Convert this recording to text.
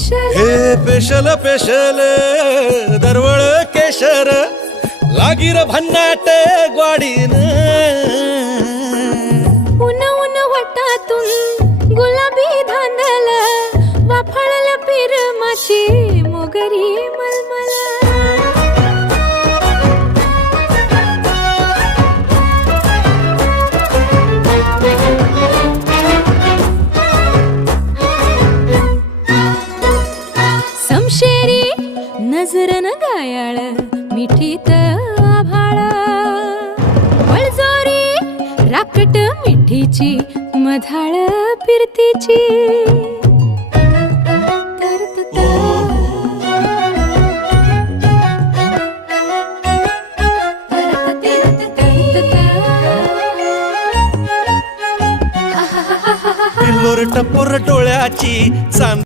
हे special special दरवळ केशर लागीर भन्नाट ग्वाडीन उन उन वटातून गुलाबी धांदल वाफळल पिरमाची मोगरी मलमल समशेरी नजरन गायाळ मिठीत आभाळ वळजोरी राकट मिठीची मधाळ फिरतीची टपोर डोळ्याची चांद